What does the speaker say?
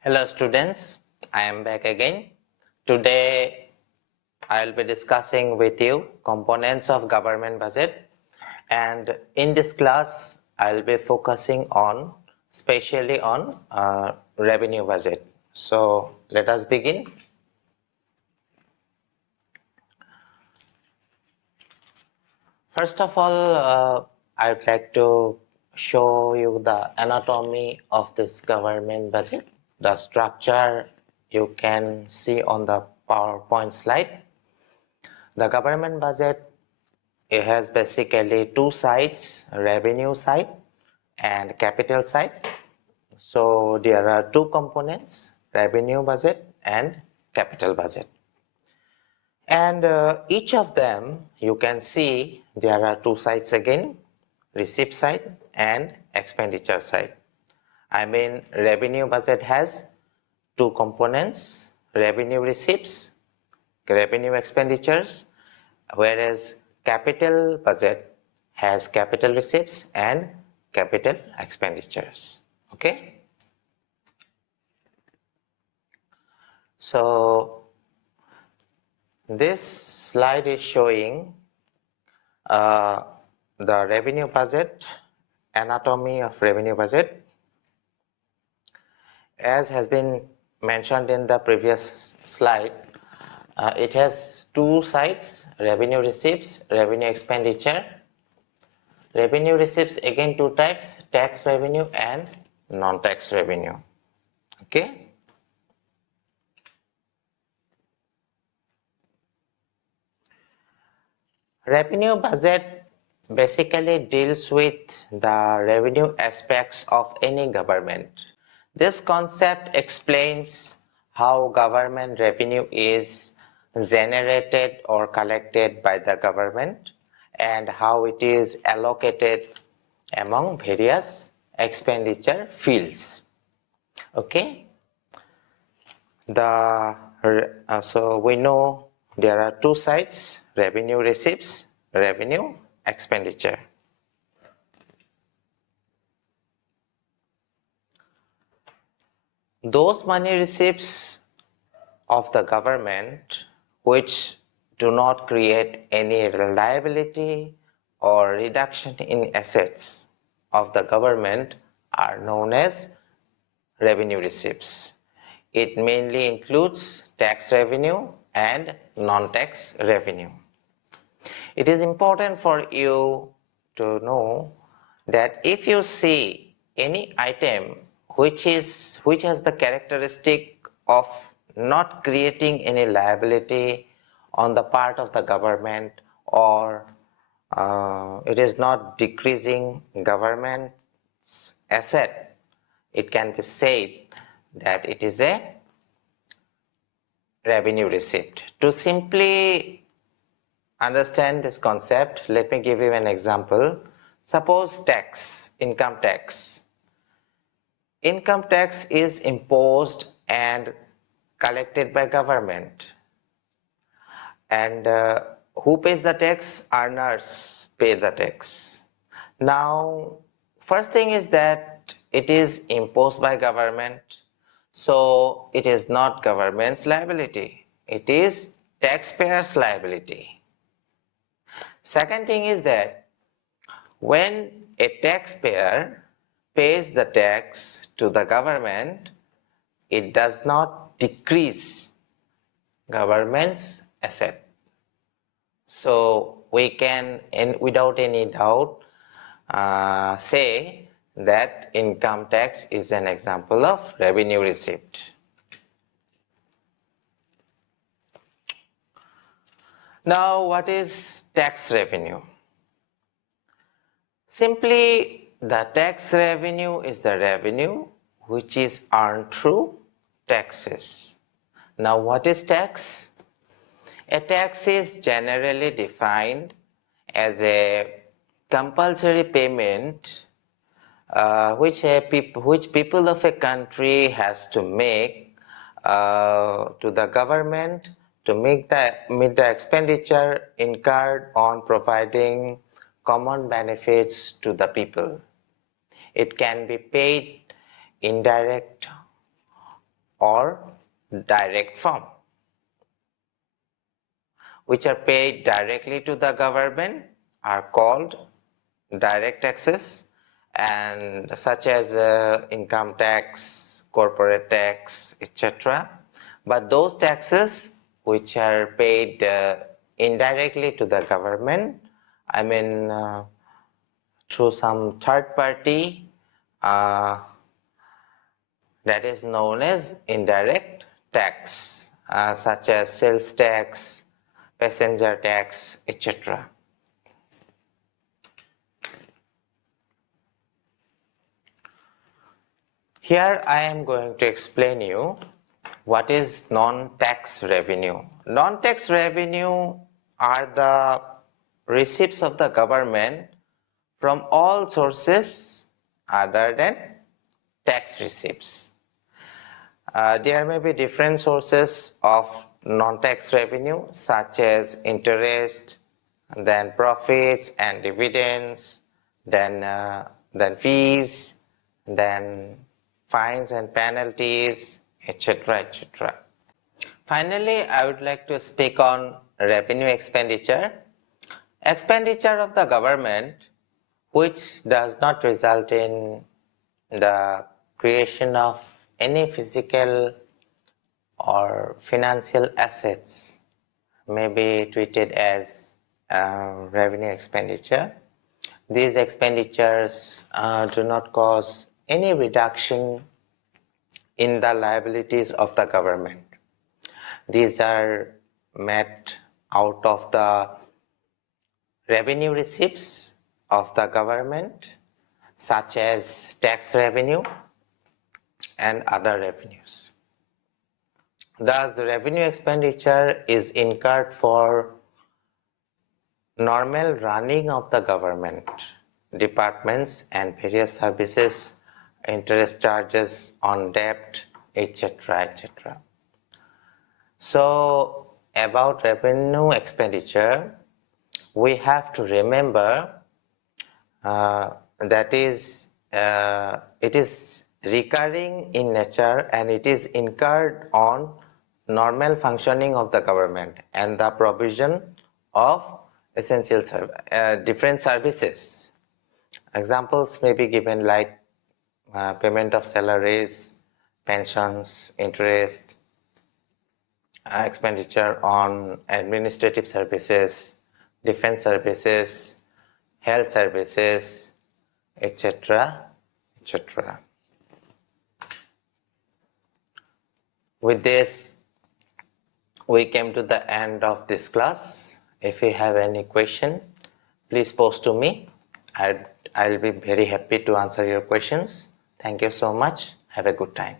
Hello students, I am back again. Today I will be discussing with you components of government budget, and in this class I will be focusing on specially on revenue budget. So let us begin. First of all, I would like to show you the anatomy of this government budget. The structure you can see on the PowerPoint slide. The government budget, it has basically two sides, revenue side and capital side. So there are two components, revenue budget and capital budget. And each of them, you can see there are two sides again, receipt side and expenditure side. I mean, revenue budget has two components, revenue receipts, revenue expenditures, whereas capital budget has capital receipts and capital expenditures. Okay. So this slide is showing the revenue budget, anatomy of revenue budget. As has been mentioned in the previous slide, it has two sides, revenue receipts, revenue expenditure. Revenue receipts again two types, tax revenue and non-tax revenue. Okay. Revenue budget basically deals with the revenue aspects of any government. This concept explains how government revenue is generated or collected by the government and how it is allocated among various expenditure fields. Okay. So we know there are two sides, revenue receipts, revenue expenditure. Those money receipts of the government which do not create any liability or reduction in assets of the government are known as revenue receipts. It mainly includes tax revenue and non-tax revenue. It is important for you to know that if you see any item which has the characteristic of not creating any liability on the part of the government, or it is not decreasing government's asset, it can be said that it is a revenue receipt. To simply understand this concept, let me give you an example. Suppose tax, income tax. Income tax is imposed and collected by government. And who pays the tax? Earners pay the tax. Now, first thing is that it is imposed by government. So it is not government's liability. It is taxpayers' liability. Second thing is that when a taxpayer pays the tax to the government, it does not decrease government's asset. So we can, without any doubt, say that income tax is an example of revenue receipt. Now, what is tax revenue? Simply, the tax revenue is the revenue which is earned through taxes. Now, what is tax? A tax is generally defined as a compulsory payment which people of a country has to make to the government to meet the expenditure incurred on providing common benefits to the people. It can be paid indirect or direct form, which are paid directly to the government, are called direct taxes, and such as income tax, corporate tax, etc. But those taxes which are paid indirectly to the government, I mean through some third party, uh, that is known as indirect tax, such as sales tax, passenger tax, etc. Here I am going to explain you what is non-tax revenue. Non-tax revenue are the receipts of the government from all sources other than tax receipts. There may be different sources of non-tax revenue such as interest, then profits and dividends, then fees, then fines and penalties, etc., etc. Finally, I would like to speak on revenue expenditure. Expenditure of the government which does not result in the creation of any physical or financial assets may be treated as revenue expenditure. These expenditures do not cause any reduction in the liabilities of the government. These are met out of the revenue receipts of the government, such as tax revenue and other revenues. Thus, the revenue expenditure is incurred for normal running of the government departments and various services, interest charges on debt, etc., etc. So, about revenue expenditure, we have to remember that it is recurring in nature and it is incurred on normal functioning of the government and the provision of essential different services. Examples may be given like payment of salaries, pensions, interest, expenditure on administrative services, defense services, health services, etc., etc. With this, we came to the end of this class. If you have any question, please post to me. I'll be very happy to answer your questions. Thank you so much. Have a good time.